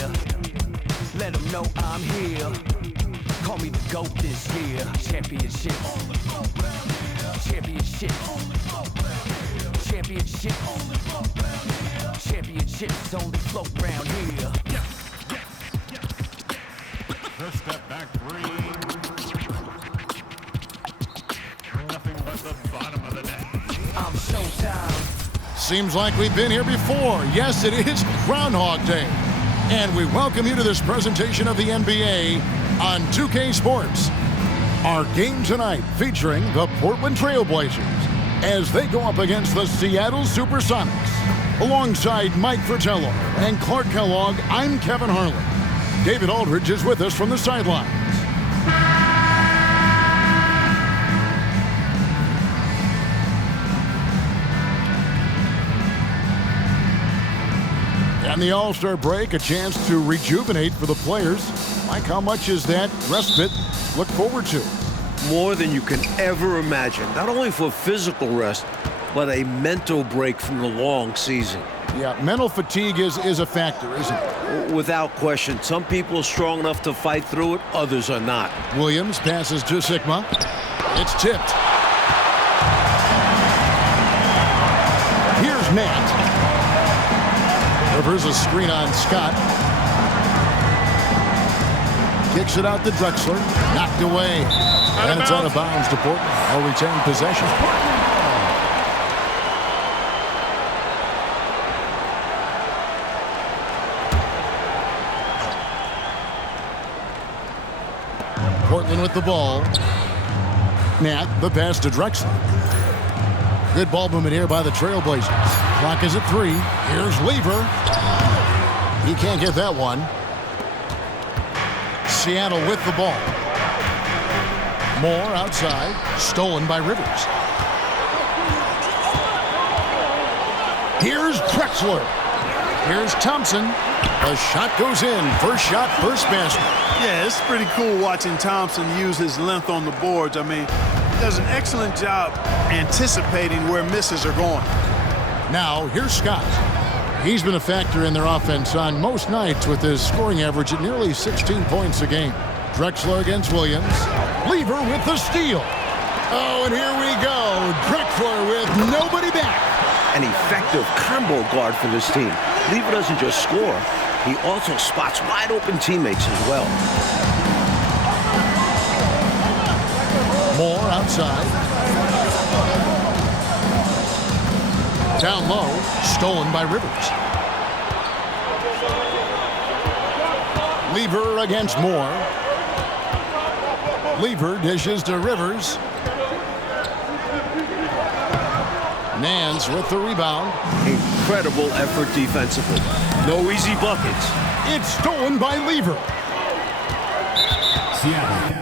near. Let them know I'm here. Call me the GOAT this year. Championships. Championships. Championships. Championships only float round here. First step back three. Nothing but the bottom of the net. I'm showtime. Seems like we've been here before. Yes, it is Groundhog Day. And we welcome you to this presentation of the NBA on 2K Sports. Our game tonight featuring the Portland TrailBlazers as they go up against the Seattle SuperSonics. Alongside Mike Fratello and Clark Kellogg, I'm Kevin Harlan. David Aldridge is with us from the sidelines. And the All-Star break, a chance to rejuvenate for the players. Mike, how much is that respite look forward to? More than you can ever imagine. Not only for physical rest, but a mental break from the long season. Yeah, mental fatigue is a factor, isn't it? Without question. Some people are strong enough to fight through it, others are not. Williams passes to Sigma. It's tipped. Here's Nat. Rivers a screen on Scott. Kicks it out to Drexler. Knocked away. And it's out of bounds to Portland. They'll retain possession. Portland with the ball. Nat, the pass to Drexler. Good ball movement here by the TrailBlazers. Clock is at 3. Here's Lever. He can't get that one. Seattle with the ball. Moore outside. Stolen by Rivers. Here's Drexler. Here's Thompson. A shot goes in. First shot, first basket. Yeah, it's pretty cool watching Thompson use his length on the boards. I mean, he does an excellent job anticipating where misses are going. Now, here's Scott. He's been a factor in their offense on most nights with his scoring average at nearly 16 points a game. Drexler against Williams. Lever with the steal. Oh, and here we go. Drexler with nobody back. An effective combo guard for this team. Lever doesn't just score, he also spots wide open teammates as well. Moore outside. Down low, stolen by Rivers. Lever against Moore. Lever dishes to Rivers. Nance with the rebound. Incredible effort defensively. No easy buckets. It's stolen by Lever. Seattle.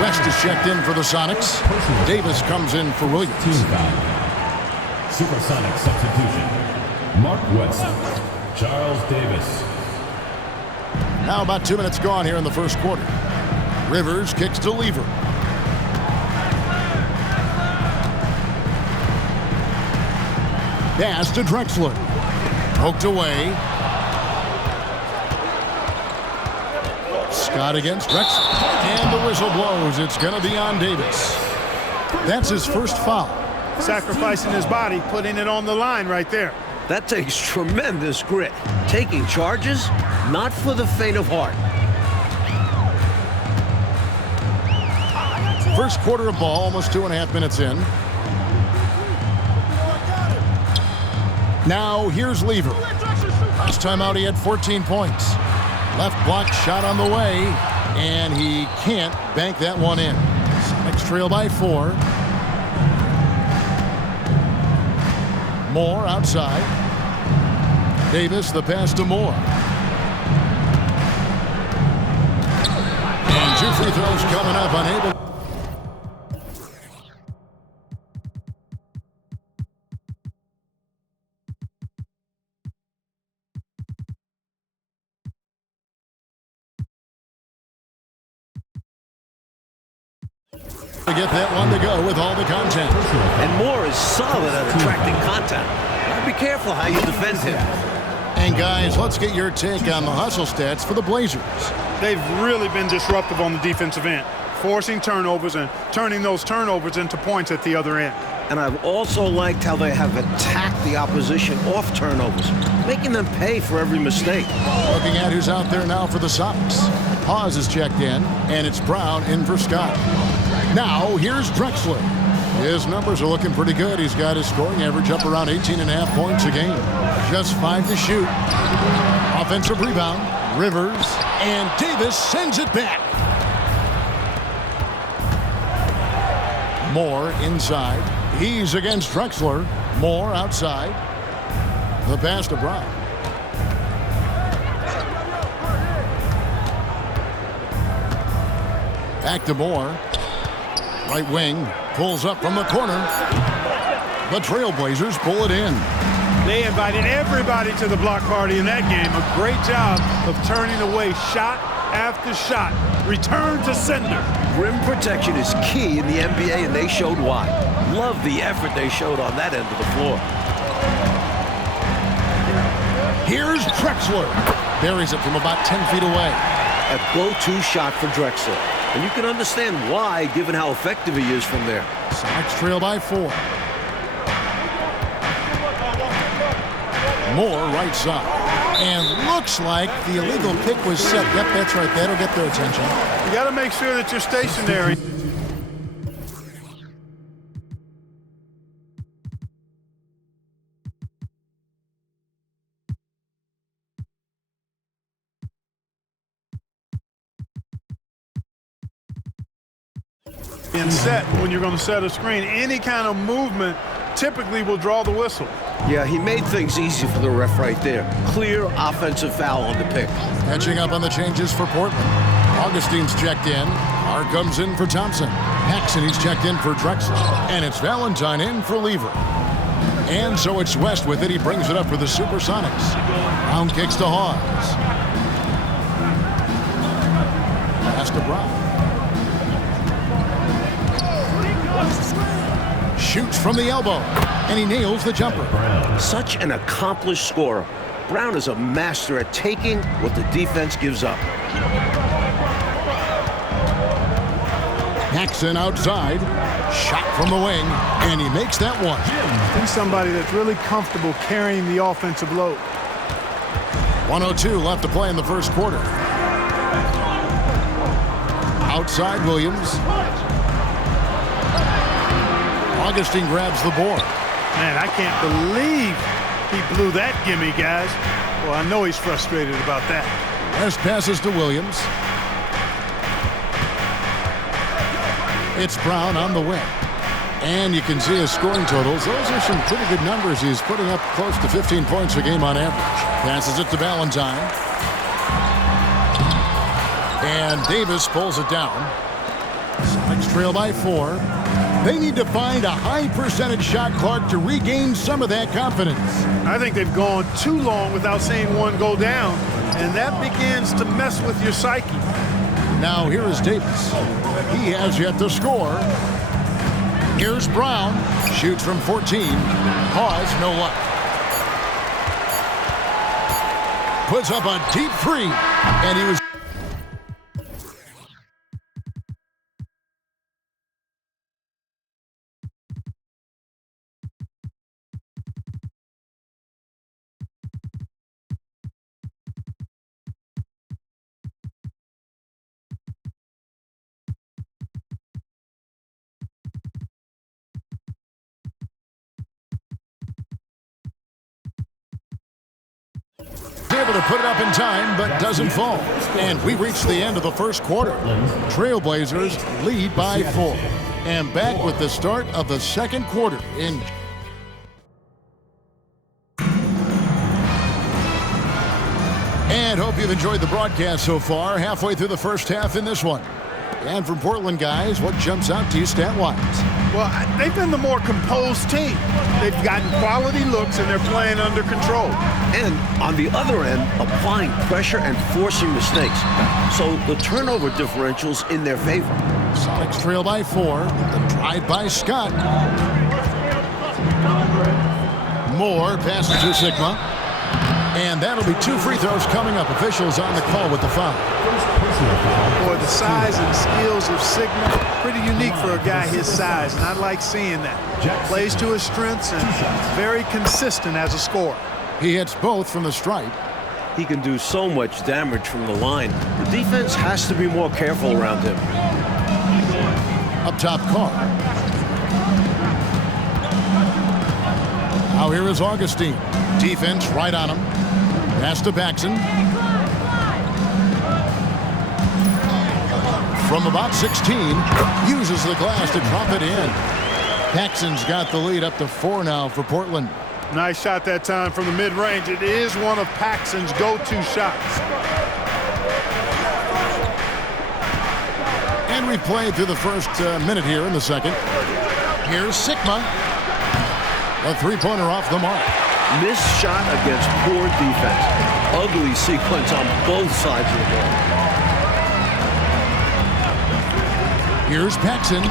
West is checked in for the Sonics. Davis comes in for Williams. Team foul. SuperSonics substitution. Mark West. Charles Davis. Now about 2 minutes gone here in the first quarter. Rivers kicks to Lever. Pass to Drexler. Poked away. Scott against Drexler. And the whistle blows. It's going to be on Davis. That's his first foul. Sacrificing his body, putting it on the line right there. That takes tremendous grit. Taking charges, not for the faint of heart. First quarter of ball, almost 2.5 minutes in. Now here's Lever. Last time out he had 14 points. Left block shot on the way, and he can't bank that one in. Sonics trail by 4. Moore outside. Davis, the pass to Moore. And 2 free throws coming up, unable. To get that one to go with all the content. And Moore is solid at attracting contact. Be careful how you defend him. And guys, let's get your take on the hustle stats for the Blazers. They've really been disruptive on the defensive end, forcing turnovers and turning those turnovers into points at the other end. And I've also liked how they have attacked the opposition off turnovers, making them pay for every mistake. Looking at who's out there now for the Sox. Hawes is checked in, and it's Brown in for Scott. Now, here's Drexler. His numbers are looking pretty good. He's got his scoring average up around 18.5 points a game. Just 5 to shoot. Offensive rebound. Rivers. And Davis sends it back. Moore inside. He's against Drexler. Moore outside. The pass to Brown. Back to Moore. Right wing. Pulls up from the corner. The TrailBlazers pull it in. They invited everybody to the block party in that game. A great job of turning away shot after shot. Return to sender. Rim protection is key in the NBA, and they showed why. Love the effort they showed on that end of the floor. Here's Drexler. Buries it from about 10 feet away. A go-to shot for Drexler. And you can understand why, given how effective he is from there. Sox trail by 4. Moore right side. And looks like the illegal kick was set. Yep, that's right. That'll get their attention. You got to make sure that you're stationary. And set when you're going to set a screen. Any kind of movement typically will draw the whistle. Yeah, he made things easy for the ref right there. Clear offensive foul on the pick. Catching up on the changes for Portland. Augustine's checked in. Hart comes in for Thompson. Paxson, he's checked in for Drexler. And it's Valentine in for Lever. And so it's West with it. He brings it up for the SuperSonics. Brown kicks to Hawes. Pass to Brown. Shoots from the elbow, and he nails the jumper. Such an accomplished scorer. Brown is a master at taking what the defense gives up. Paxson outside, shot from the wing, and he makes that one. He's somebody that's really comfortable carrying the offensive load. 1:02 left to play in the first quarter. Outside Williams. Augustine grabs the board. Man, I can't believe he blew that gimme, guys. Well, I know he's frustrated about that. West passes to Williams. It's Brown on the wing. And you can see his scoring totals. Those are some pretty good numbers. He's putting up close to 15 points a game on average. Passes it to Valentine. And Davis pulls it down. Sox trail by 4. They need to find a high percentage shot, Clark, to regain some of that confidence. I think they've gone too long without seeing one go down, and that begins to mess with your psyche. Now here is Davis. He has yet to score. Here's Brown. Shoots from 14. Hawes, no luck. Puts up a deep three, and he was... able to put it up in time, but doesn't fall. And we reach the end of the first quarter. TrailBlazers lead by 4. And back with the start of the second quarter in... And hope you've enjoyed the broadcast so far. Halfway through the first half in this one. And from Portland, guys, what jumps out to you stat-wise? Well, they've been the more composed team. They've gotten quality looks, and they're playing under control. And on the other end, applying pressure and forcing mistakes. So the turnover differential's in their favor. Sonics trail by 4. The drive by Scott. Moore passes to Sigma. And that'll be 2 free throws coming up. Officials on the call with the foul. Boy, the size and skills of Sigma, pretty unique for a guy his size, and I like seeing that. Plays to his strengths and very consistent as a scorer. He hits both from the stripe. He can do so much damage from the line. The defense has to be more careful around him. Up top, Carr. Now here is Augustine. Defense right on him. Pass to Paxson. From about 16, uses the glass to drop it in. Paxson's got the lead up to 4 now for Portland. Nice shot that time from the mid-range. It is one of Paxson's go-to shots. And we played through the first minute here in the second. Here's Sigma. A three-pointer off the mark. Missed shot against poor defense. Ugly sequence on both sides of the ball. Here's Paxson.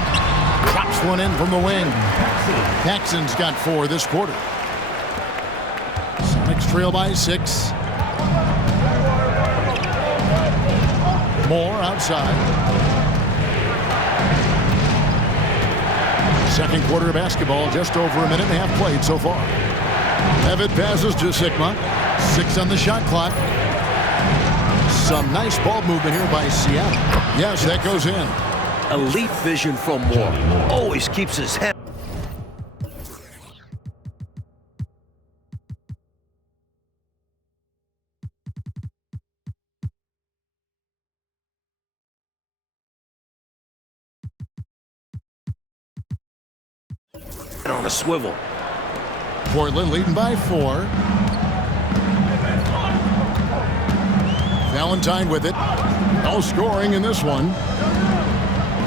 Drops one in from the wing. Paxson's got 4 this quarter. Sonics trail by 6. Moore outside. Second quarter of basketball, just over a minute and a half played so far. Evan passes to Sigma. 6 on the shot clock. Some nice ball movement here by Seattle. Yes, that goes in. Elite vision from Moore. Always keeps his head. On a swivel. Portland leading by 4. Valentine with it. No scoring in this one.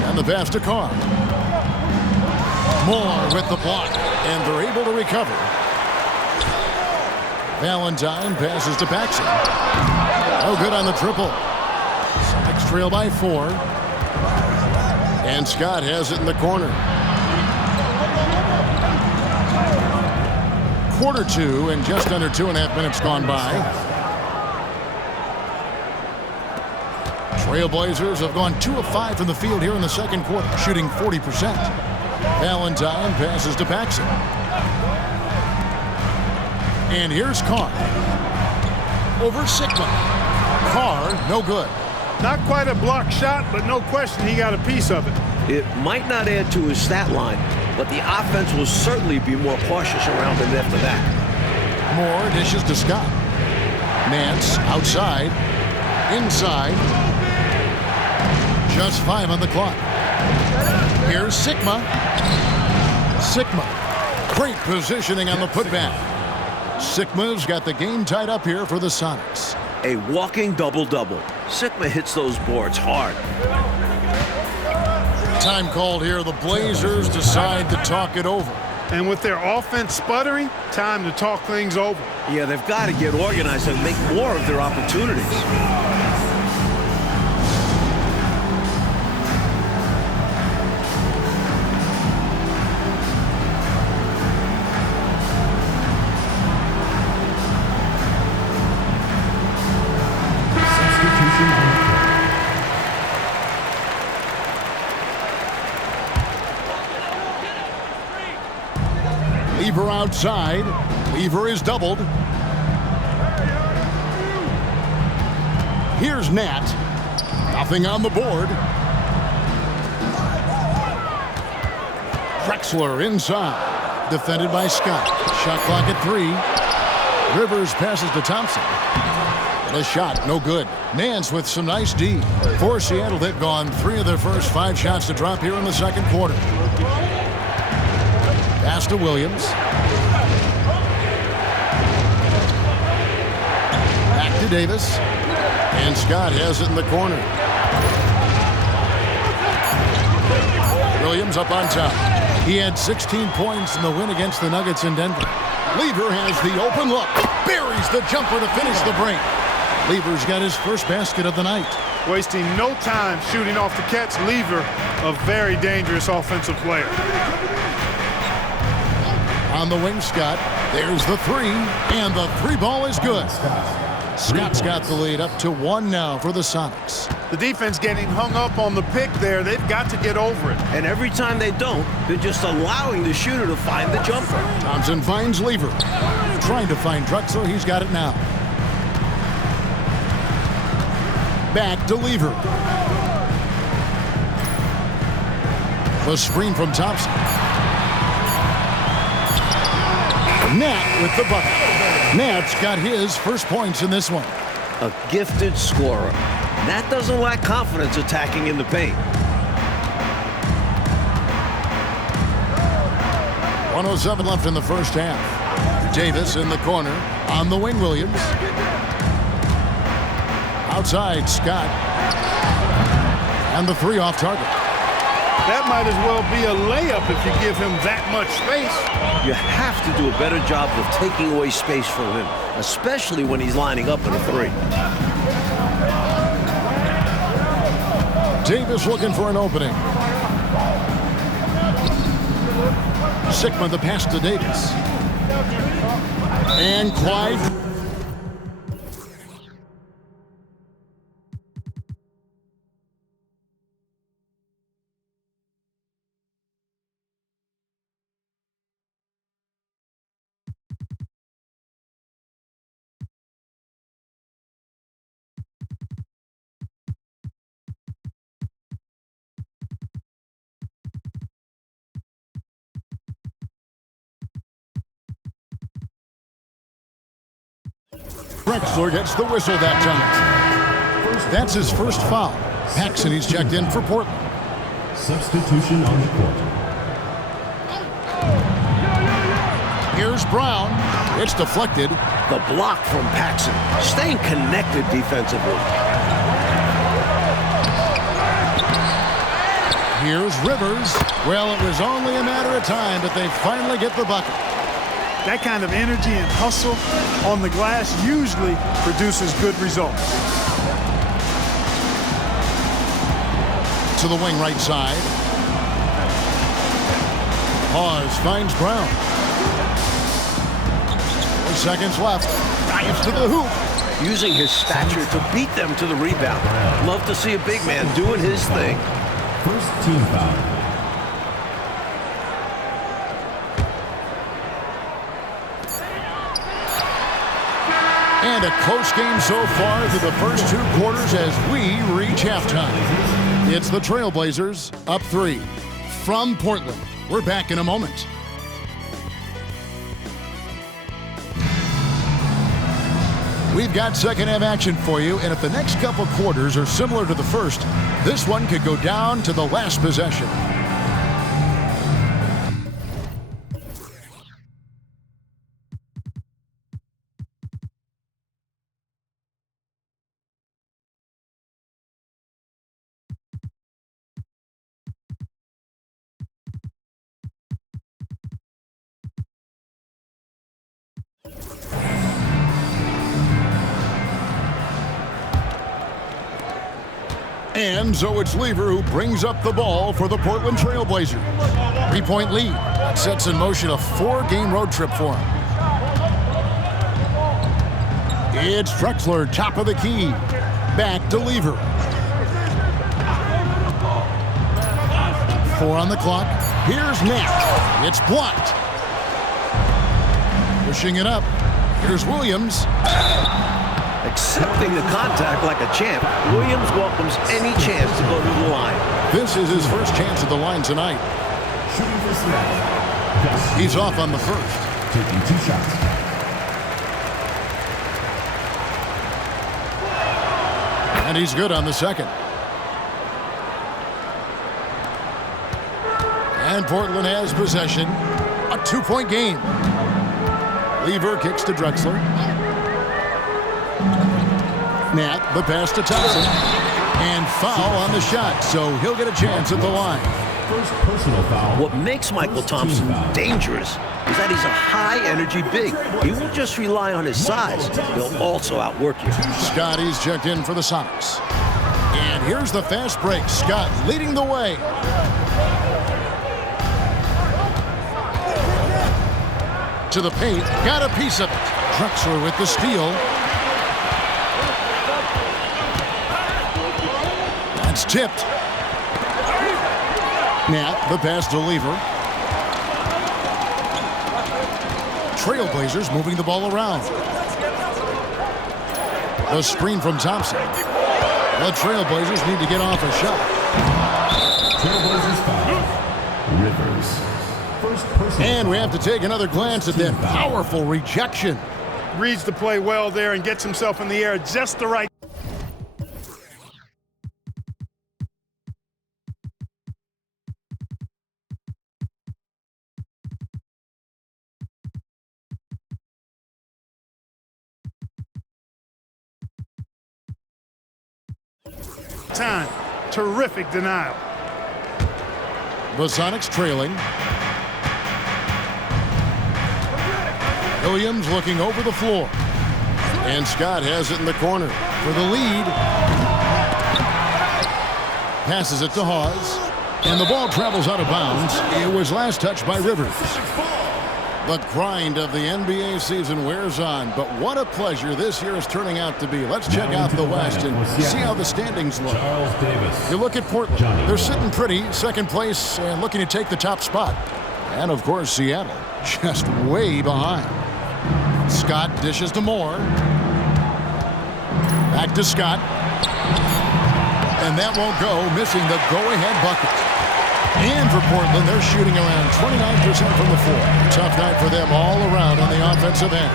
And the pass to Carr. Moore with the block. And they're able to recover. Valentine passes to Paxson. No good on the triple. Sonics trail by 4. And Scott has it in the corner. Quarter 2 and just under 2.5 minutes gone by. TrailBlazers have gone 2 of 5 from the field here in the second quarter, shooting 40%. Valentine passes to Paxson. And here's Carr. Over Sigma. Carr, no good. Not quite a block shot, but no question he got a piece of it. It might not add to his stat line, but the offense will certainly be more cautious around him after that. Moore dishes to Scott. Nance outside. Inside. Just 5 on the clock. Here's Sigma. Sigma. Great positioning on the putback. Sigma's got the game tied up here for the Sonics. A walking double-double. Sigma hits those boards hard. Time called here. The Blazers decide to talk it over. And with their offense sputtering, time to talk things over. Yeah, they've got to get organized and make more of their opportunities. Lever outside. Lever is doubled. Here's Nat. Nothing on the board. Drexler inside. Defended by Scott. Shot clock at 3. Rivers passes to Thompson. The shot, no good. Nance with some nice D. For Seattle, they've gone 3 of their first 5 shots to drop here in the second quarter. Pass to Williams. Back to Davis. And Scott has it in the corner. Williams up on top. He had 16 points in the win against the Nuggets in Denver. Lever has the open look. Buries the jumper to finish the break. Lever's got his first basket of the night. wasting no time shooting off the catch. Lever, a very dangerous offensive player. On the wing, Scott. There's the three, and the three ball is good. Scott's got the lead up to 1 now for the Sonics. The defense getting hung up on the pick there. They've got to get over it. And every time they don't, they're just allowing the shooter to find the jumper. Thompson finds Lever. Trying to find Drexler. He's got it now. Back to Lever. The screen from Thompson. Nat with the bucket. Nat's got his first points in this one. A gifted scorer. Nat doesn't lack confidence attacking in the paint. 1:07 left in the first half. Davis in the corner. On the wing, Williams. Outside, Scott. And the three off target. That might as well be a layup if you give him that much space. You have to do a better job of taking away space from him, especially when he's lining up in a three. Davis looking for an opening. Sigma the pass to Davis. And Clyde. Drexler gets the whistle that time. That's his first foul. Paxson, he's checked in for Portland. Substitution on the court. Here's Brown. It's deflected. The block from Paxson, staying connected defensively. Here's Rivers. Well, it was only a matter of time, but they finally get the bucket. That kind of energy and hustle on the glass usually produces good results. To the wing right side. Pause, finds Brown. 4 seconds left. Dives to the hoop. Using his stature to beat them to the rebound. Love to see a big man doing his thing. First team foul. And a close game so far through the first 2 quarters as we reach halftime. It's the TrailBlazers up 3 from Portland. We're back in a moment. We've got second half action for you, and if the next couple quarters are similar to the first, this one could go down to the last possession. And so it's Lever who brings up the ball for the Portland TrailBlazers. 3-point lead sets in motion a 4-game road trip for him. It's Drexler, top of the key. Back to Lever. 4 on the clock. Here's Nat. It's blocked. Pushing it up. Here's Williams. Accepting the contact like a champ, Williams welcomes any chance to go to the line. This is his first chance at the line tonight. Shooting for Smith. He's off on the first. Taking 2 shots. And he's good on the second. And Portland has possession. A 2-point game. Lever kicks to Drexler. Nat, the pass to Thompson. And foul on the shot, so he'll get a chance at the line. First personal foul. What makes Michael Thompson dangerous is that he's a high-energy big. He won't just rely on his size. He'll also outwork you. Scotty's checked in for the Sonics. Here's the fast break. Scott leading the way. To the paint. Got a piece of it. Drexler with the steal. That's tipped. Nat, the pass to Lever. TrailBlazers moving the ball around. The screen from Thompson. The TrailBlazers need to get off a shot. TrailBlazers foul. Rivers. First personal And we foul. have to take another glance at that powerful rejection. Reads the play well there and gets himself in the air just the right. Time. Terrific denial. The Sonics trailing. Williams looking over the floor. And Scott has it in the corner for the lead. Passes it to Hawes. And the ball travels out of bounds. It was last touched by Rivers. The grind of the NBA season wears on, but what a pleasure this year is turning out to be. Let's check out the West and see how the standings look. Charles Davis. You look at Portland. They're sitting pretty, second place, and looking to take the top spot. And, of course, Seattle, just way behind. Scott dishes to Moore. Back to Scott. And that won't go, missing the go-ahead bucket. And for Portland, they're shooting around 29% from the floor. Tough night for them all around on the offensive end.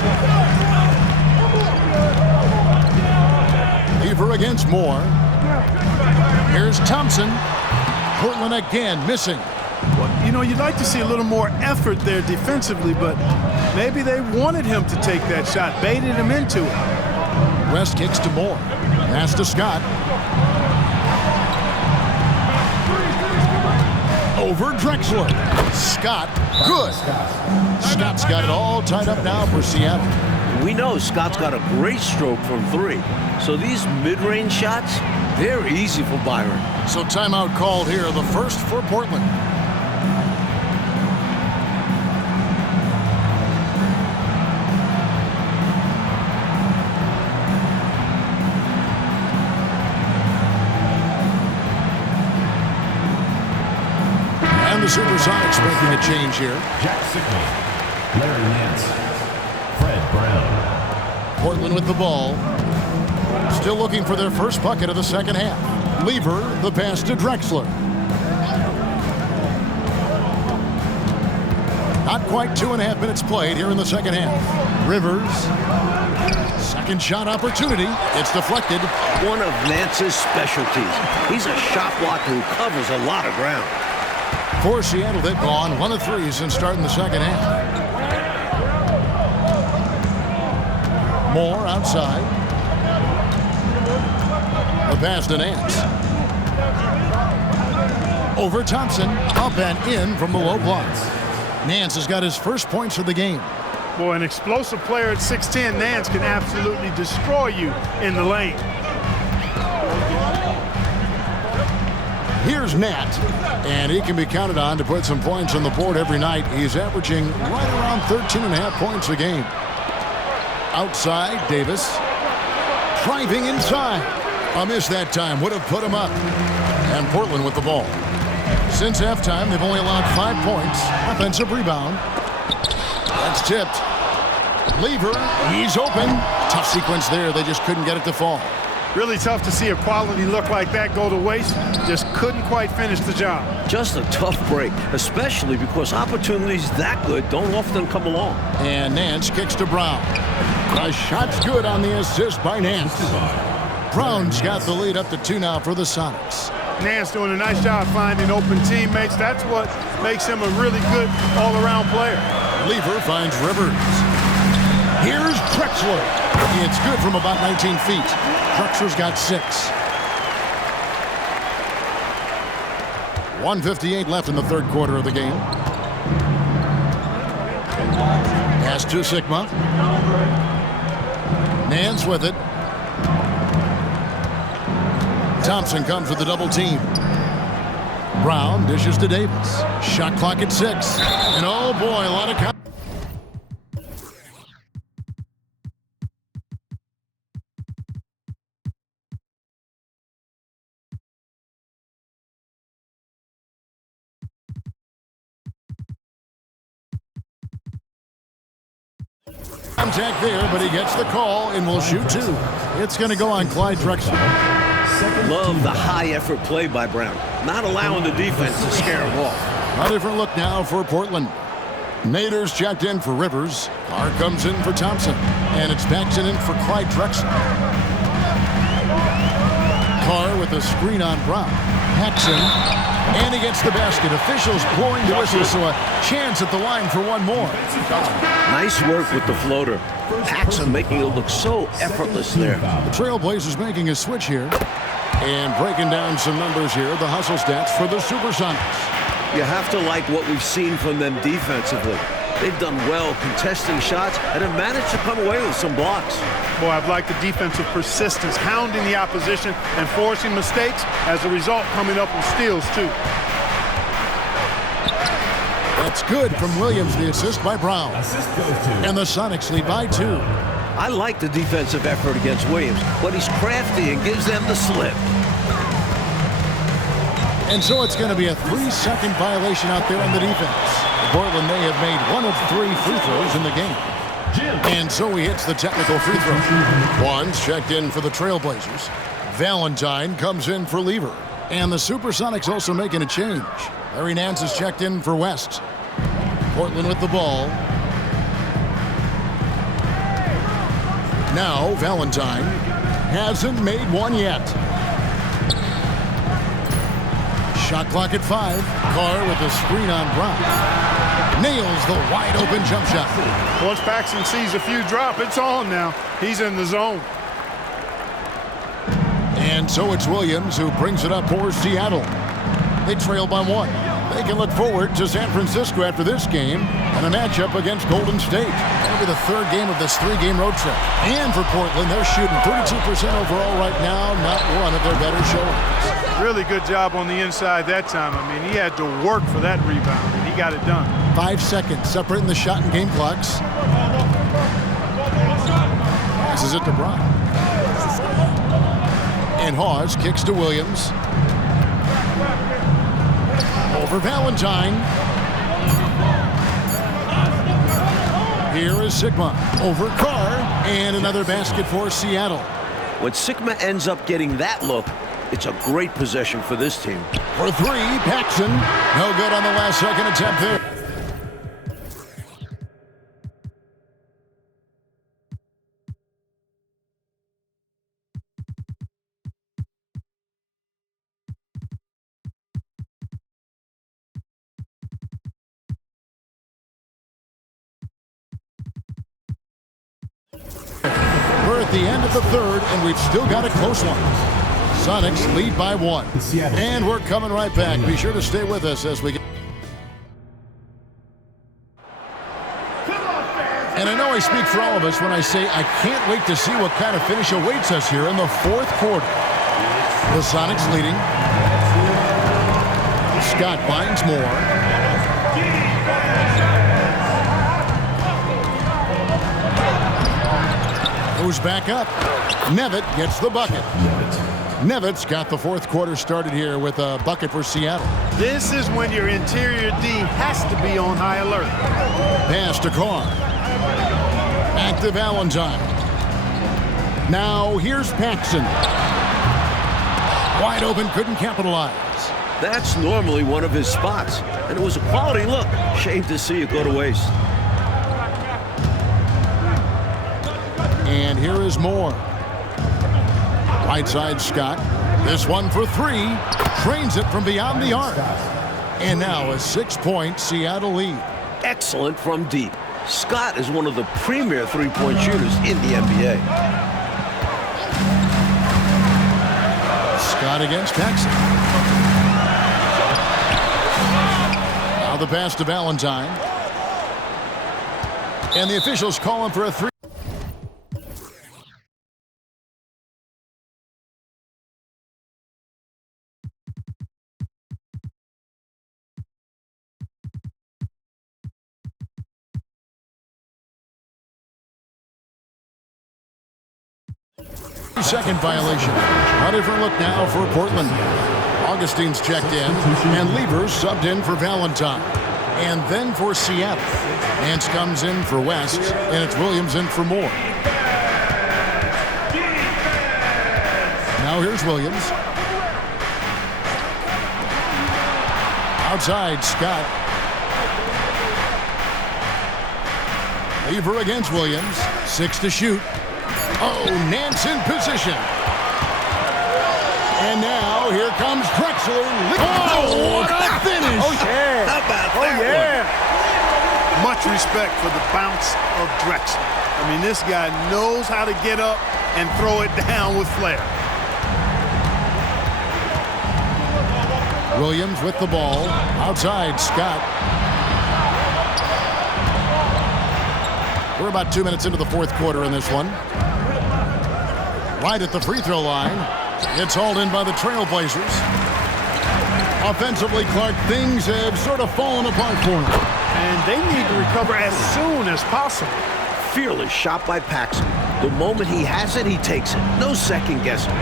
Lever against Moore. Here's Thompson. Portland again missing. Well, you know, you'd like to see a little more effort there defensively, but maybe they wanted him to take that shot, baited him into it. West kicks to Moore. Pass to Scott. Over Drexler. Scott, good. Scott's got it all tied up now for Seattle. We know Scott's got a great stroke from three. So these mid-range shots, they're easy for Byron. So timeout called here, the first for Portland. And the SuperSonics making a change here. Jack Sickney. Larry Nance. Fred Brown. Portland with the ball. Still looking for their first bucket of the second half. Lever, the pass to Drexler. Not quite 2.5 minutes played here in the second half. Rivers. Second shot opportunity. It's deflected. One of Nance's specialties. He's a shot blocker who covers a lot of ground. For Seattle, they've gone 1 of 3 since starting the second half. Moore outside. The pass to Nance. Over Thompson. Up and in from the low block. Nance has got his first points of the game. Boy, an explosive player at 6'10", Nance can absolutely destroy you in the lane. Here's Nat, and he can be counted on to put some points on the board every night. He's averaging right around 13.5 points a game. Outside, Davis. Driving inside. A miss that time would have put him up. And Portland with the ball. Since halftime, they've only allowed 5 points. Offensive rebound. That's tipped. Lever, he's open. Tough sequence there. They just couldn't get it to fall. Really tough to see a quality look like that go to waste. Just couldn't quite finish the job. Just a tough break, especially because opportunities that good don't often come along. And Nance kicks to Brown. The shot's good on the assist by Nance. Brown's got the lead up to 2 now for the Sonics. Nance doing a nice job finding open teammates. That's what makes him a really good all-around player. Lever finds Rivers. Here's Drexler. It's good from about 19 feet. Drexler's got 6. 1:58 left in the third quarter of the game. Pass to Sigma. Nance with it. Thompson comes with the double team. Brown dishes to Davis. Shot clock at 6. And oh boy, a lot of contact there, but he gets the call and will shoot 2. It's going to go on Clyde Drexler. Love the high-effort play by Brown, not allowing the defense to scare him off. A different look now for Portland. Nader's checked in for Rivers. Carr comes in for Thompson. And it's Paxson in for Clyde Drexler. Carr with a screen on Brown. Paxson. And he gets the basket. Officials blowing the whistle, so a chance at the line for one more. Nice work with the floater. Paxson making it look so effortless there. The TrailBlazers making a switch here. And breaking down some numbers here. The hustle stats for the SuperSonics. You have to like what we've seen from them defensively. They've done well contesting shots and have managed to come away with some blocks. Boy, I've liked the defensive persistence, hounding the opposition and forcing mistakes. As a result, coming up with steals, too. That's good from Williams, the assist by Brown. And the Sonics lead by 2. I like the defensive effort against Williams, but he's crafty and gives them the slip. And so it's going to be a 3-second violation out there on the defense. Portland may have made 1 of 3 free throws in the game. And so he hits the technical free throw. One's checked in for the TrailBlazers. Valentine comes in for Lever. And the SuperSonics also making a change. Larry Nance is checked in for West. Portland with the ball. Now Valentine hasn't made one yet. Shot clock at 5. Carr with a screen on Brown. Nails the wide open jump shot. Once Paxson sees a few drop, it's on now. He's in the zone. And so it's Williams who brings it up for Seattle. They trail by 1. They can look forward to San Francisco after this game and a matchup against Golden State. That'll be the 3rd game of this 3-game road trip. And for Portland, they're shooting 32% overall right now, not one of their better showings. Really good job on the inside that time. I mean, he had to work for that rebound, and he got it done. 5 seconds separating the shot and game clocks. Passes it to Brown. And Hawes kicks to Williams. Over Valentine. Here is Sigma over Carr. And another basket for Seattle. When Sigma ends up getting that look, it's a great possession for this team. For 3, Paxson. No good on the last second attempt there. We're at the end of the 3rd, and we've still got a close one. Sonics lead by 1. And we're coming right back. Be sure to stay with us as we get. And I know I speak for all of us when I say I can't wait to see what kind of finish awaits us here in the 4th quarter. The Sonics leading. Scott finds more. Goes back up. Nevitt gets the bucket. Nevitt's got the 4th quarter started here with a bucket for Seattle. This is when your interior D has to be on high alert. Pass to Carr. Back to Valentine. Now here's Paxson. Wide open, couldn't capitalize. That's normally one of his spots, and it was a quality look. Shame to see it go to waste. And here is Moore. Right side Scott. This one for 3. Trains it from beyond the arc. And now a 6-point Seattle lead. Excellent from deep. Scott is one of the premier three-point shooters in the NBA. Scott against Paxson. Now the pass to Valentine. And the officials calling for a 3. second violation. A different look now for Portland. Augustine's checked in, and Levers subbed in for Valentine. And then for Seattle, Nance comes in for West, and it's Williams in for Moore. Now here's Williams. Outside, Scott. Lever against Williams. 6 to shoot. Oh, Nance in position. And now here comes Drexler. Oh, what a finish! Oh, yeah. How about Oh, that yeah. Much respect for the bounce of Drexler. I mean, this guy knows how to get up and throw it down with flair. Williams with the ball. Outside, Scott. We're about 2 minutes into the fourth quarter in this one. Right at the free throw line. It's hauled in by the TrailBlazers. Offensively, Clark, things have sort of fallen apart for him. And they need to recover as soon as possible. Fearless shot by Paxson. The moment he has it, he takes it. No second guessing.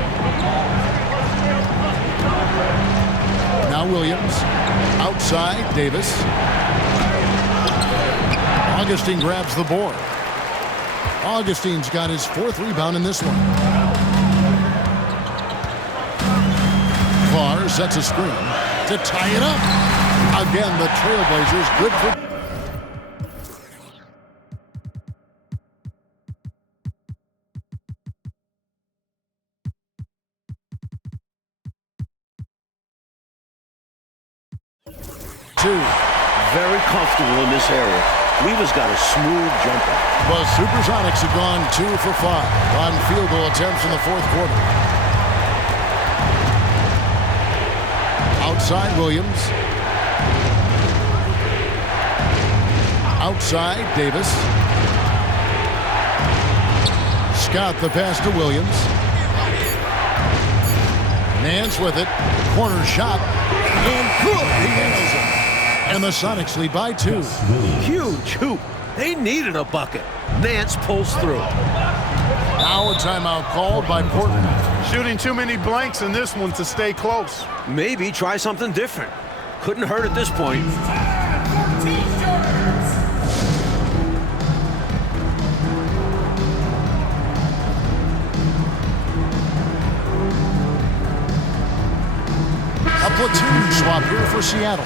Now Williams. Outside, Davis. Augustine grabs the board. Augustine's got his 4th rebound in this one. Clark sets a screen to tie it up. Again, the TrailBlazers good for... Two. Very comfortable in this area. Lever's got a smooth jumper. The SuperSonics have gone 2 for 5 on field goal attempts in the fourth quarter. Outside, Williams. Outside, Davis. Scott the pass to Williams. Nance with it. Corner shot. And good. He nails it. And the Sonics lead by 2. Huge hoop. They needed a bucket. Nance pulls through. Now a timeout called by Portland. Shooting too many blanks in this one to stay close. Maybe try something different. Couldn't hurt at this point. A platoon swap here for Seattle.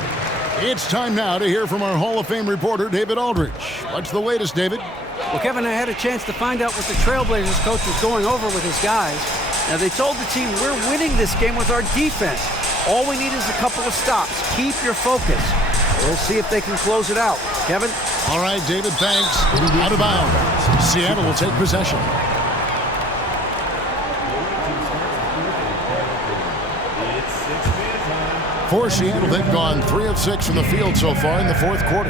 It's time now to hear from our Hall of Fame reporter, David Aldridge. What's the latest, David? Well, Kevin, I had a chance to find out what the TrailBlazers coach was going over with his guys. Now, they told the team, we're winning this game with our defense. All we need is a couple of stops. Keep your focus. We'll see if they can close it out. Kevin? All right, David, thanks. Out of bounds. Seattle will take possession. For Seattle, they've gone 3 of 6 from the field so far in the fourth quarter.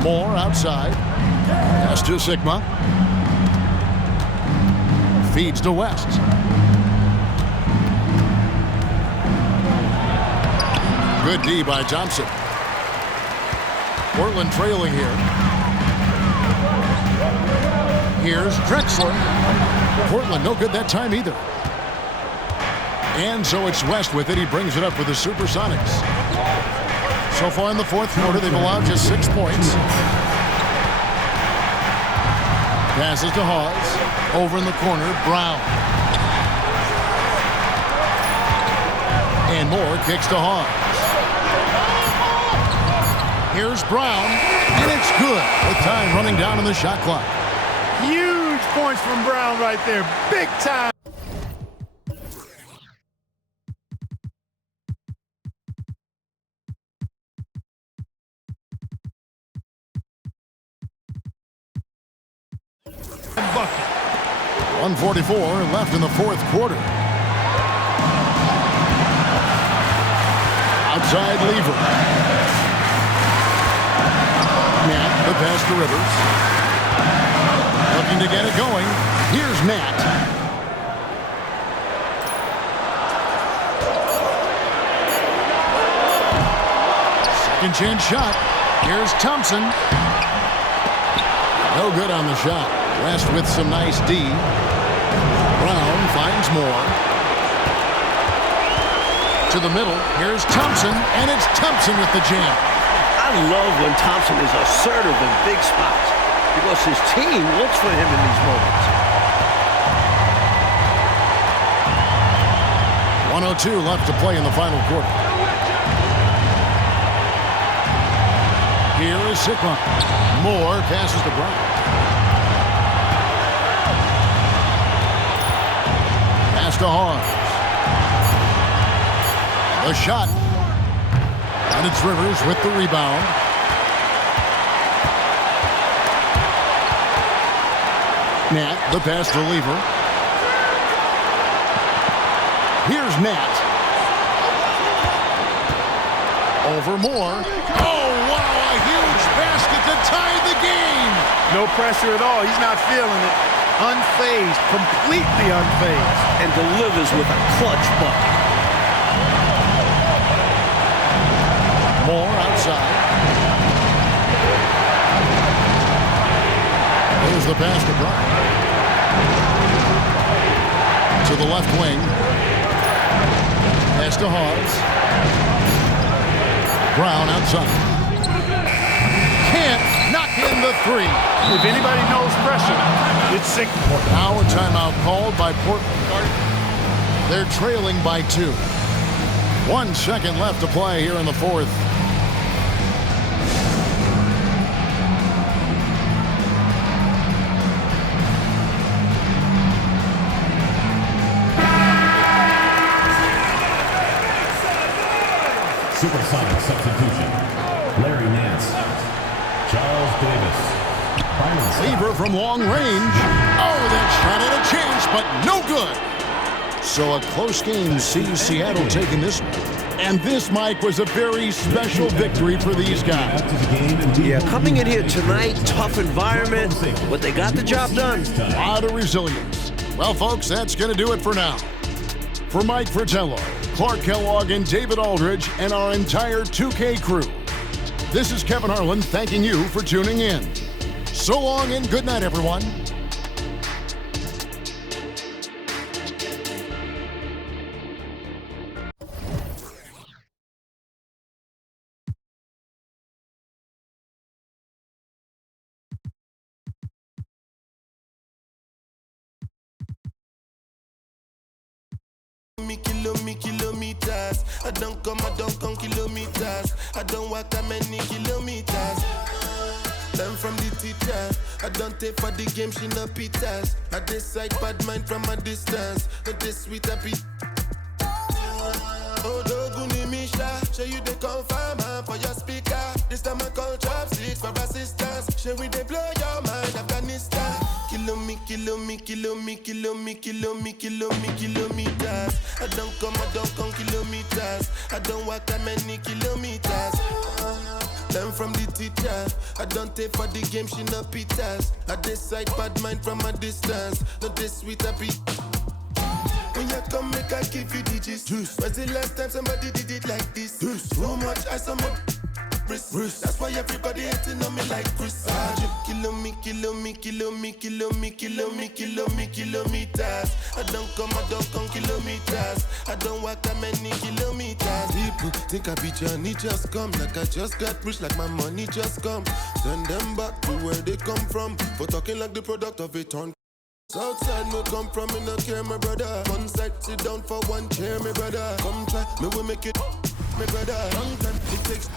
Moore outside. Pass to Sigma. Feeds to West. Good D by Thompson. Portland trailing here. Here's Drexler. Portland no good that time either. And so it's West with it. He brings it up for the SuperSonics. So far in the fourth quarter, they've allowed just 6 points. Passes to Hawes. Over in the corner, Brown. And Moore kicks to Hawes. Here's Brown, and it's good with time running down on the shot clock. Huge points from Brown right there. Big time. Bucket. 1:44 left in the fourth quarter. Outside Lever. Matt, the pass to Rivers. Looking to get it going. Here's Matt. Second chance shot. Here's Thompson. No good on the shot. West with some nice D. Brown finds more. To the middle. Here's Thompson, and it's Thompson with the jam. I love when Thompson is assertive in big spots because his team looks for him in these moments. 1:02 left to play in the final quarter. Here is Sigma. Moore passes to Brown. Pass to Hawes. The shot. And it's Rivers with the rebound. Nat, the pass to Lever. Here's Nat. Over Moore. Oh, wow, a huge basket to tie the game. No pressure at all. He's not feeling it. Unfazed, completely unfazed. And delivers with a clutch bucket. Moore outside. There's the pass to Brown. To the left wing. Pass to Hawes. Brown outside. Can't knock in the three. If anybody knows pressure, it's Sigma. Now a timeout called by Portland. They're trailing by 2. 1 second left to play here in the fourth. SuperSonics substitution. Larry Nance. Charles Davis. Lever from long range. Oh, that shot had a chance, but no good. So a close game sees Seattle taking this one. And this, Mike, was a very special victory for these guys. Yeah, coming in here tonight, tough environment, but they got the job done. A lot of resilience. Well, folks, that's going to do it for now. For Mike Fratello, Clark Kellogg, and David Aldridge, and our entire 2K crew, this is Kevin Harlan thanking you for tuning in. So long and good night, everyone. Kilometers. I don't come kilometers. I don't walk that many kilometers. Learn from the teacher. I don't take for the game, she no pitas. I decide bad mind from a distance. Not this sweet happy. Oh, Doguni Misha, show you the confirm for your speaker. This time I call chopsticks for assistance. Show we they blow your mind, Afghanistan. Kilometers. I don't come kilometers. I don't walk that many kilometers. Learn from the teacher. I don't take for the game, she no pitas. I decide bad mind from a distance. Not this sweet happy. When you come, make I give you digits. When's the last time somebody did it like this? Too much ice on my wrist. That's why everybody hating on me like Chris. Kilometers. I don't come kilometers. I don't walk that many kilometers. People think I be Johnny just come. Like I just got rich, like my money just come. Send them back to where they come from. For talking like the product of a turn. Outside me come from, me no care, my brother. One side, sit down for one chair, my brother. Come try, me will make it, my brother. Long time it takes.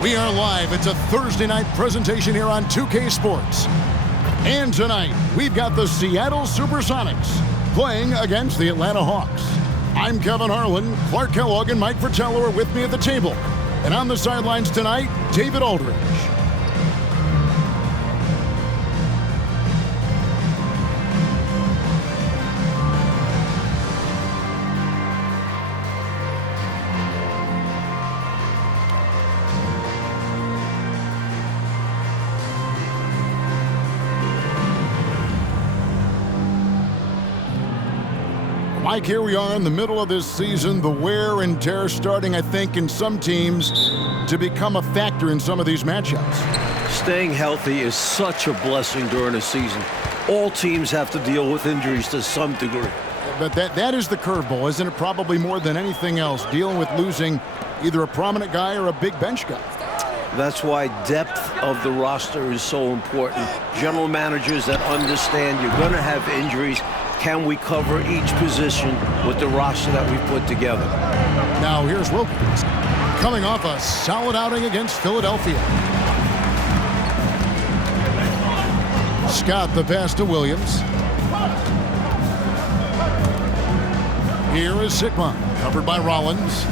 We are live. It's a Thursday night presentation here on 2K Sports. And tonight, we've got the Seattle SuperSonics playing against the Atlanta Hawks. I'm Kevin Harlan. Clark Kellogg and Mike Fratello are with me at the table. And on the sidelines tonight, David Aldridge. Mike, here we are in the middle of this season, the wear and tear starting, I think, in some teams to become a factor in some of these matchups. Staying healthy is such a blessing during a season. All teams have to deal with injuries to some degree. But that is the curveball, isn't it? Probably more than anything else, dealing with losing either a prominent guy or a big bench guy. That's why depth of the roster is so important. General managers that understand you're going to have injuries. Can we cover each position with the roster that we put together? Now here's Wilkins, coming off a solid outing against Philadelphia. Scott the pass to Williams. Here is Sigma, covered by Rollins.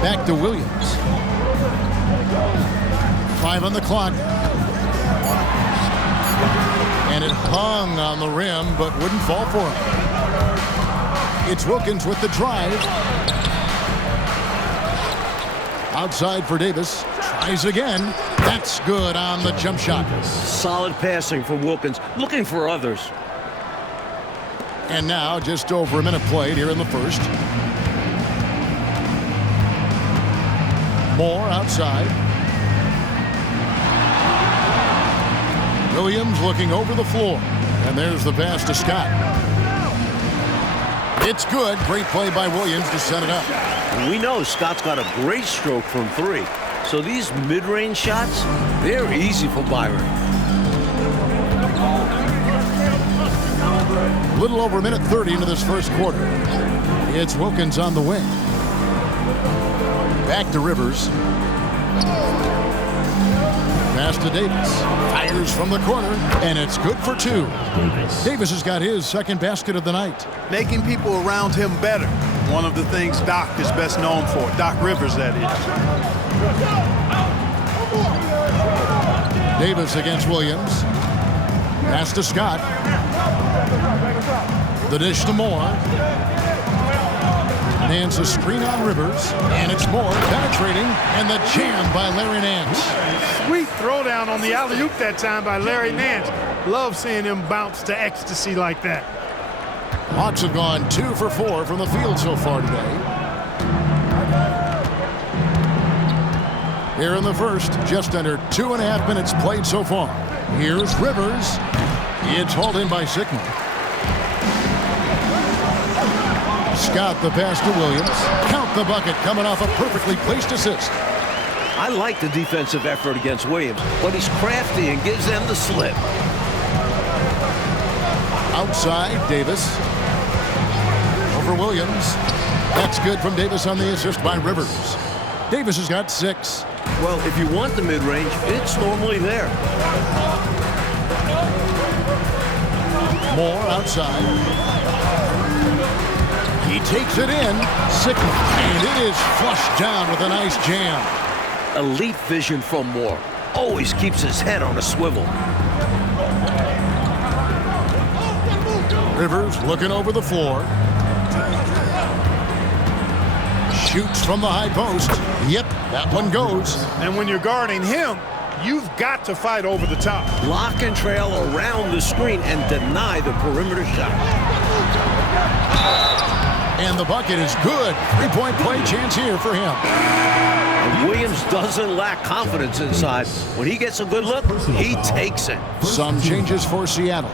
Back to Williams. 5 on the clock. And it hung on the rim, but wouldn't fall for him. It's Wilkins with the drive. Outside for Davis. Tries again. That's good on the jump shot. Solid passing from Wilkins, looking for others. And now just over a minute played here in the first. Moore outside. Williams looking over the floor. And there's the pass to Scott. It's good. Great play by Williams to set it up. We know Scott's got a great stroke from 3. So these mid-range shots, they're easy for Byron. A little over a minute 30 into this first quarter. It's Wilkins on the wing. Back to Rivers. Pass to Davis. Fires from the corner, and it's good for 2. Davis has got his second basket of the night. Making people around him better. One of the things Doc is best known for. Doc Rivers, that is. Davis against Williams. Pass to Scott. The dish to Moore. Nance a screen on Rivers, and it's Moore penetrating, and the jam by Larry Nance. Sweet throwdown on the alley-oop that time by Larry Nance. Love seeing him bounce to ecstasy like that. Hawks have gone 2 for 4 from the field so far today. Here in the first, just under 2.5 minutes played so far. Here's Rivers. It's hauled in by Sigma. Scott the pass to Williams. Count the bucket coming off a perfectly placed assist. I like the defensive effort against Williams, but he's crafty and gives them the slip. Outside, Davis. Over Williams. That's good from Davis on the assist by Rivers. Davis has got 6. Well, if you want the mid-range, it's normally there. Moore outside. He takes it in. Sigma, and it is flushed down with a nice jam. Elite vision from Moore. Always keeps his head on a swivel. Rivers looking over the floor. Shoots from the high post. Yep, that one goes. And when you're guarding him, you've got to fight over the top. Lock and trail around the screen and deny the perimeter shot. And the bucket is good. 3-point play chance here for him. And Williams doesn't lack confidence inside. When he gets a good look, he takes it. Some changes for Seattle.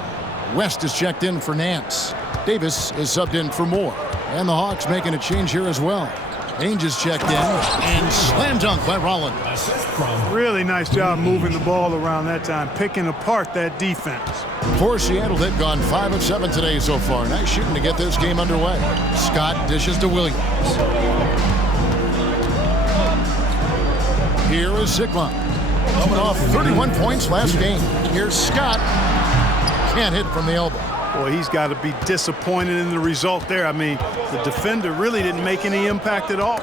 West is checked in for Nance. Davis is subbed in for Moore. And the Hawks making a change here as well. Ainge is checked in, and slam dunk by Rollins. Really nice job moving the ball around that time, picking apart that defense. For Seattle, they've gone 5 of 7 today so far. Nice shooting to get this game underway. Scott dishes to Williams. Here is Sigma. Coming off 31 points last game. Here's Scott. Can't hit from the elbow. Boy, he's got to be disappointed in the result there. I mean, the defender really didn't make any impact at all.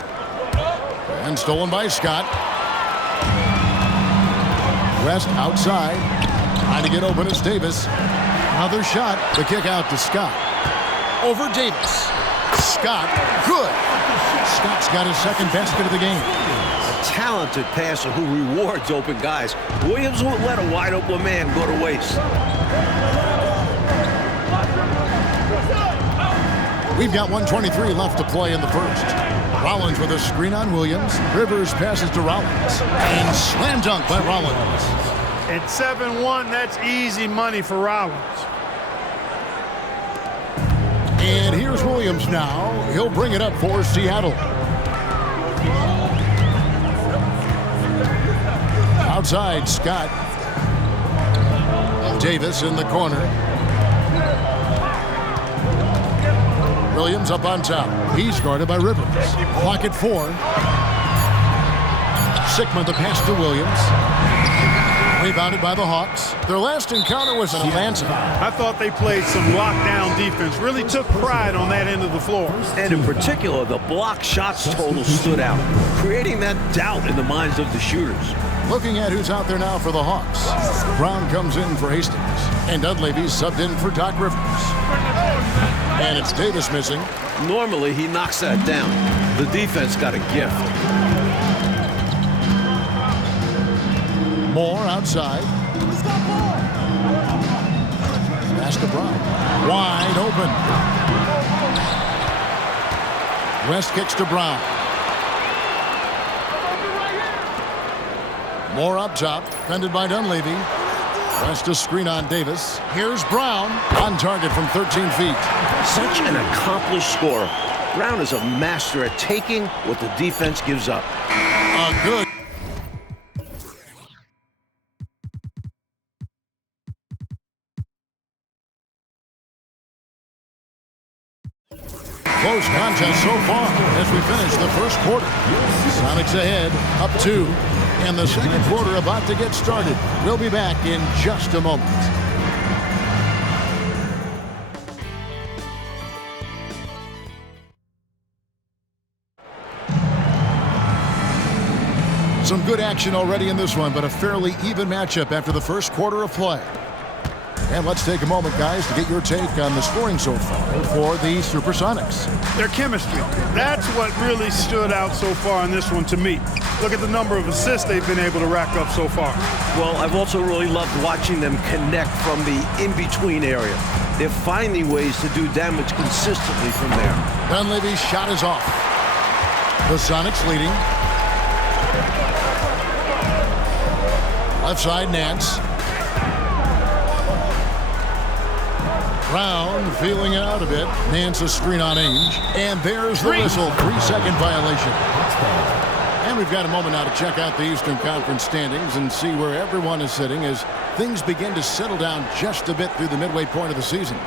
And stolen by Scott. West outside. Trying to get open is Davis. Another shot. The kick out to Scott. Over Davis. Scott. Good. Scott's got his second basket of the game. A talented passer who rewards open guys. Williams won't let a wide open man go to waste. We've got 1:23 left to play in the first. Rollins with a screen on Williams. Rivers passes to Rollins. And slam dunk by Rollins. At 7-1, that's easy money for Rollins. And here's Williams now. He'll bring it up for Seattle. Outside, Scott. Davis in the corner. Williams up on top. He's guarded by Rivers. Clock at 4. Sigma the pass to Williams. Rebounded by the Hawks. Their last encounter was in Atlanta. I thought they played some lockdown defense. Really took pride on that end of the floor. And in particular, the block shots total stood out, creating that doubt in the minds of the shooters. Looking at who's out there now for the Hawks. Brown comes in for Hastings. And Dunleavy's subbed in for Doc Rivers. And it's Davis missing. Normally, he knocks that down. The defense got a gift. Moore outside. Pass to Brown. Wide open. West kicks to Brown. Moore up top. Defended by Dunleavy. West a screen on Davis. Here's Brown. On target from 13 feet. Such an accomplished scorer. Brown is a master at taking what the defense gives up. A good. Close contest so far as we finish the first quarter. Sonics ahead, up 2. And the second quarter about to get started. We'll be back in just a moment. Some good action already in this one, but a fairly even matchup after the first quarter of play. And let's take a moment, guys, to get your take on the scoring so far for the SuperSonics. Their chemistry, that's what really stood out so far in this one to me. Look at the number of assists they've been able to rack up so far. Well, I've also really loved watching them connect from the in-between area. They're finding ways to do damage consistently from there. Dunleavy's shot is off. The Sonics leading. Left side, Nance. Brown feeling it out a bit. Nance a screen on Ainge. And there's the whistle. 3-second violation. And we've got a moment now to check out the Eastern Conference standings and see where everyone is sitting as things begin to settle down just a bit through the midway point of the season.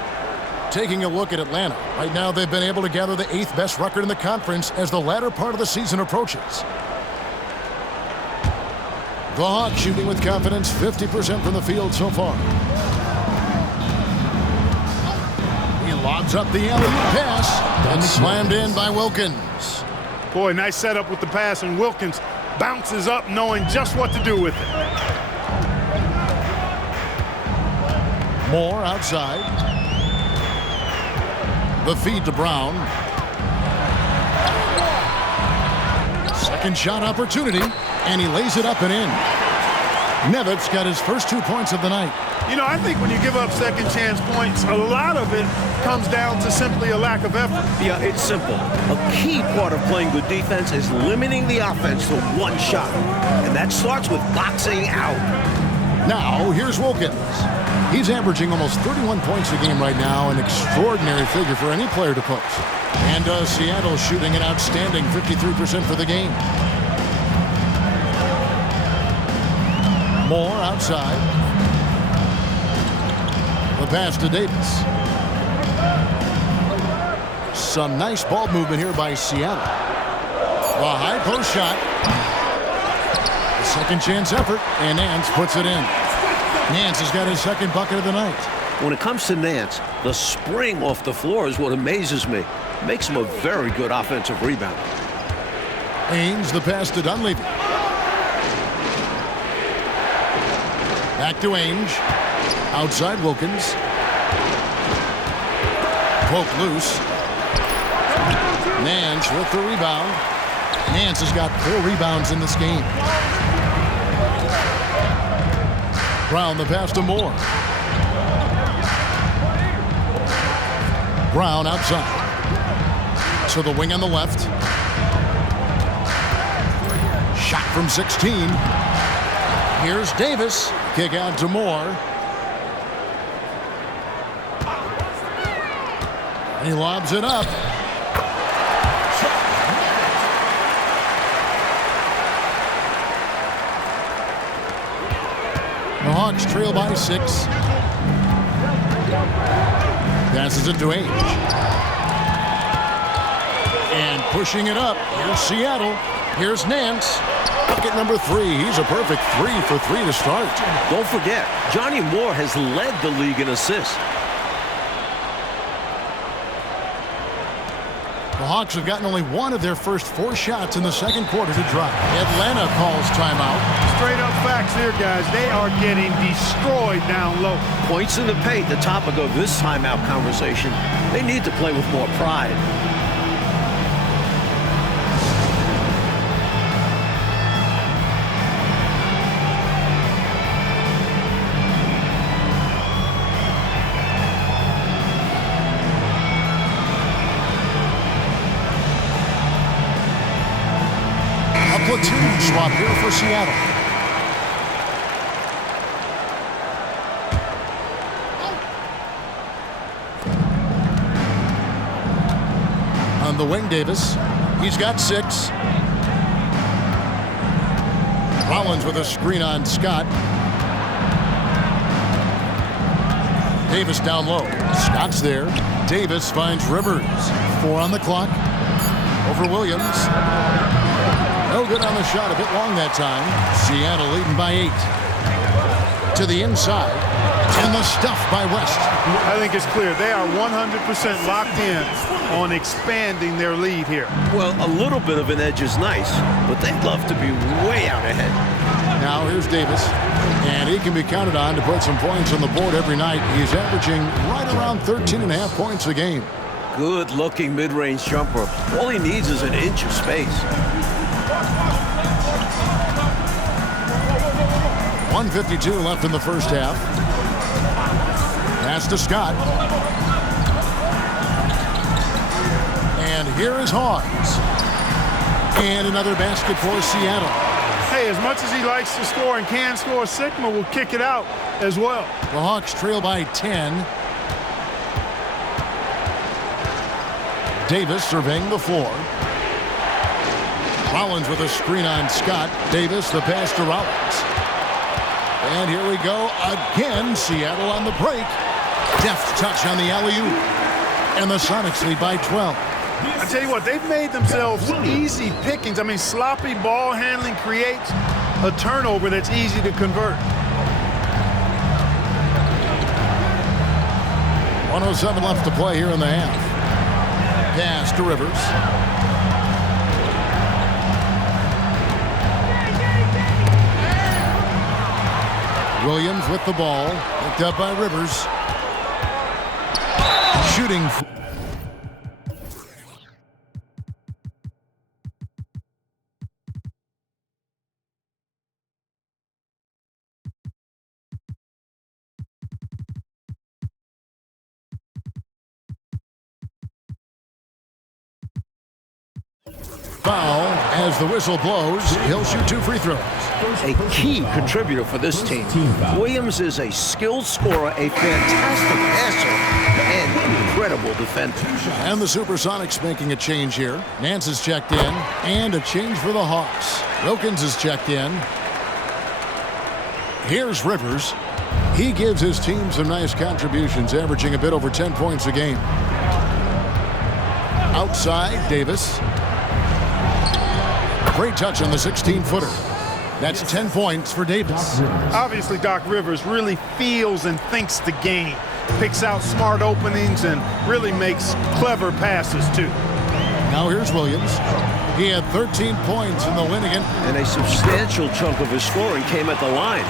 Taking a look at Atlanta. Right now they've been able to gather the 8th best record in the conference as the latter part of the season approaches. The Hawks shooting with confidence, 50% from the field so far. He lobs up the alley-oop pass and slammed in by Wilkins. Boy, nice setup with the pass, and Wilkins bounces up knowing just what to do with it. Moore outside. The feed to Brown. Second shot opportunity, and he lays it up and in. Nevitz got his first 2 points of the night. You know, I think when you give up second chance points, a lot of it comes down to simply a lack of effort. Yeah, it's simple. A key part of playing good defense is limiting the offense to one shot. And that starts with boxing out. Now, here's Wilkins. He's averaging almost 31 points a game right now, an extraordinary figure for any player to post. And Seattle shooting an outstanding 53% for the game. Moore outside. The pass to Davis. Some nice ball movement here by Seattle. The high post shot. The second chance effort, and Nance puts it in. Nance has got his second bucket of the night. When it comes to Nance, the spring off the floor is what amazes me. Makes him a very good offensive rebounder. Ainge the pass to Dunleavy. Back to Ainge. Outside Wilkins. Poke loose. Nance with the rebound. Nance has got 4 rebounds in this game. Brown the pass to Moore. Brown outside. To the wing on the left. Shot from 16. Here's Davis. Kick out to Moore. He lobs it up. The Hawks trail by 6. Passes it to H. And pushing it up. Here's Seattle. Here's Nance. Bucket number 3. He's a perfect 3 for 3 to start. Don't forget, Johnny Moore has led the league in assists. The Hawks have gotten only 1 of their first 4 shots in the second quarter to drop. Atlanta calls timeout. Straight up facts here, guys. They are getting destroyed down low. Points in the paint, the topic of this timeout conversation. They need to play with more pride. Platoon swap here for Seattle. On the wing, Davis. He's got 6. Rollins with a screen on Scott. Davis down low. Scott's there. Davis finds Rivers. 4 on the clock. Over Williams. No good on the shot, a bit long that time. Seattle leading by 8. To the inside. And the stuff by West. I think it's clear. They are 100% locked in on expanding their lead here. Well, a little bit of an edge is nice, but they'd love to be way out ahead. Now here's Davis. And he can be counted on to put some points on the board every night. He's averaging right around 13.5 points a game. Good-looking mid-range jumper. All he needs is an inch of space. 1:52 left in the first half. Pass to Scott. And here is Hawes. And another basket for Seattle. Hey, as much as he likes to score and can score, Sigma will kick it out as well. The Hawks trail by 10. Davis surveying the floor. Rollins with a screen on Scott. Davis, the pass to Rollins. And here we go again. Seattle on the break. Deft touch on the alley-oop. And the Sonics lead by 12. I tell you what, they've made themselves easy pickings. I mean, sloppy ball handling creates a turnover that's easy to convert. 1:07 left to play here in the half. Pass to Rivers. Williams with the ball. Picked up by Rivers. Shooting. Foul as the whistle blows. He'll shoot 2 free throws. A key contributor for this team. Williams is a skilled scorer, a fantastic passer, and incredible defender. And the SuperSonics making a change here. Nance is checked in, and a change for the Hawks. Wilkins is checked in. Here's Rivers. He gives his team some nice contributions, averaging a bit over 10 points a game. Outside, Davis. Great touch on the 16-footer. That's 10 points for Davis. Obviously, Doc Rivers really feels and thinks the game. Picks out smart openings and really makes clever passes, too. Now here's Williams. He had 13 points in the win again. And a substantial chunk of his scoring came at the line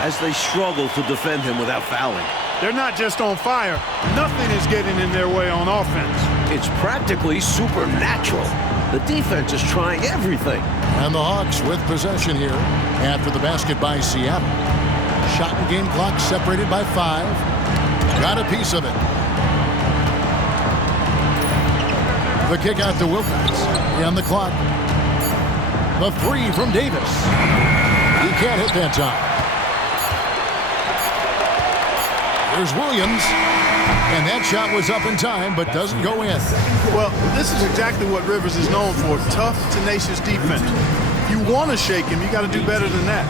as they struggled to defend him without fouling. They're not just on fire. Nothing is getting in their way on offense. It's practically supernatural. The defense is trying everything. And the Hawks with possession here after the basket by Seattle. Shot and game clock separated by 5. Got a piece of it. The kick out to Wilkins. On the clock. The 3 from Davis. He can't hit that time. Here's Williams. And that shot was up in time, but doesn't go in. Well, this is exactly what Rivers is known for. Tough, tenacious defense. If you want to shake him, you got to do better than that.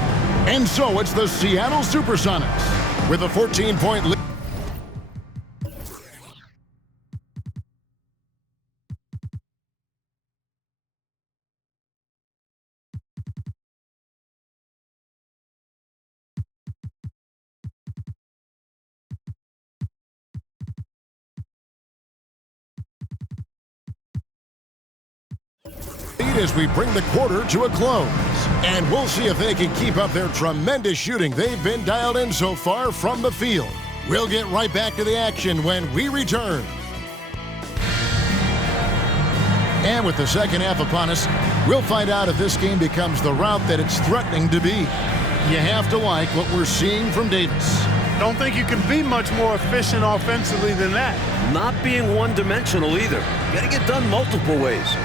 And so it's the Seattle SuperSonics with a 14-point lead. As we bring the quarter to a close. And we'll see if they can keep up their tremendous shooting they've been dialed in so far from the field. We'll get right back to the action when we return. And with the second half upon us, we'll find out if this game becomes the route that it's threatening to be. You have to like what we're seeing from Davis. Don't think you can be much more efficient offensively than that. Not being one-dimensional either. Got to get done multiple ways.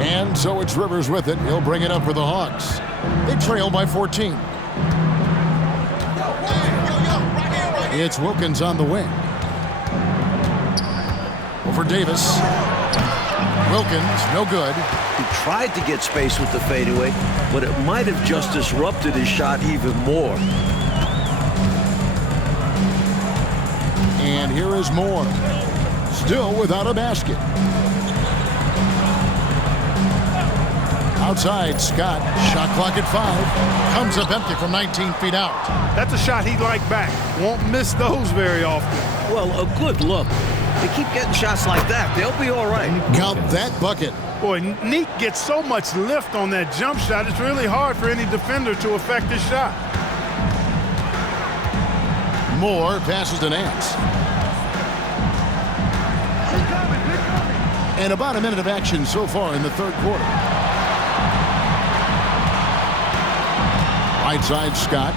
And so it's Rivers with it. He'll bring it up for the Hawks. They trail by 14. It's Wilkins on the wing. Over Davis. Wilkins, no good. He tried to get space with the fadeaway, but it might have just disrupted his shot even more. And here is Moore. Still without a basket. Outside, Scott. Shot clock at 5. Comes up empty from 19 feet out. That's a shot he'd like back. Won't miss those very often. Well, a good look. They keep getting shots like that. They'll be all right. Count that bucket. Boy, Neek gets so much lift on that jump shot, it's really hard for any defender to affect his shot. Moore passes to Nance. And about a minute of action so far in the third quarter. Right side, Scott.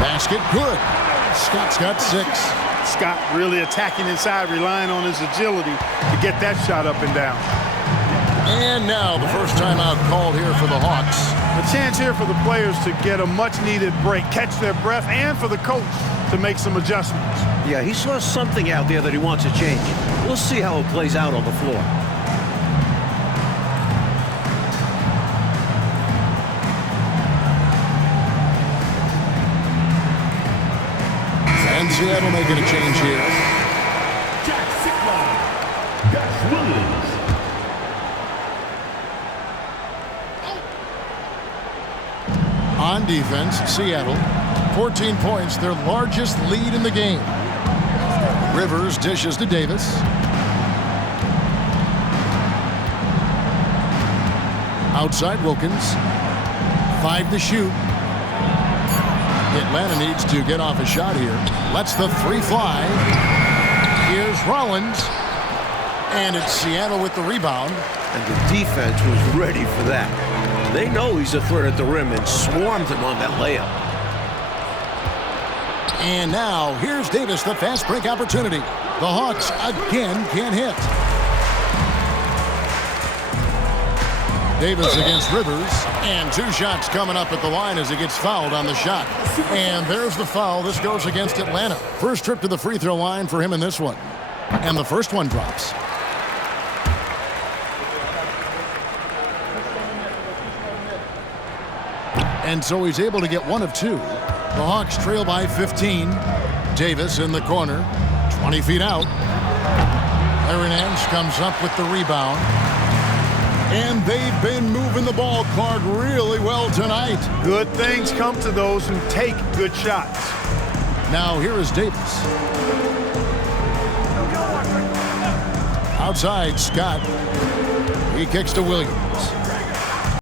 Basket, good. Scott's got 6. Scott really attacking inside, relying on his agility to get that shot up and down. And now the first timeout called here for the Hawks. A chance here for the players to get a much-needed break, catch their breath, and for the coach to make some adjustments. Yeah, he saw something out there that he wants to change. We'll see how it plays out on the floor. And Seattle making a change here. Jack Sickler. Gus Williams. On defense, Seattle, 14 points, their largest lead in the game. Rivers dishes to Davis. Outside Wilkins. 5 to shoot. Atlanta needs to get off a shot here. Lets the 3 fly. Here's Rollins. And it's Seattle with the rebound. And the defense was ready for that. They know he's a threat at the rim and swarmed him on that layup. And now here's Davis, the fast break opportunity. The Hawks again can't hit. Davis against Rivers, and 2 shots coming up at the line as he gets fouled on the shot. And there's the foul. This goes against Atlanta. First trip to the free throw line for him in this one. And the first one drops. And so he's able to get 1 of 2. The Hawks trail by 15. Davis in the corner, 20 feet out. Larry Nance comes up with the rebound. And they've been moving the ball, Clark, really well tonight. Good things come to those who take good shots. Now here is Davis. Outside, Scott. He kicks to Williams.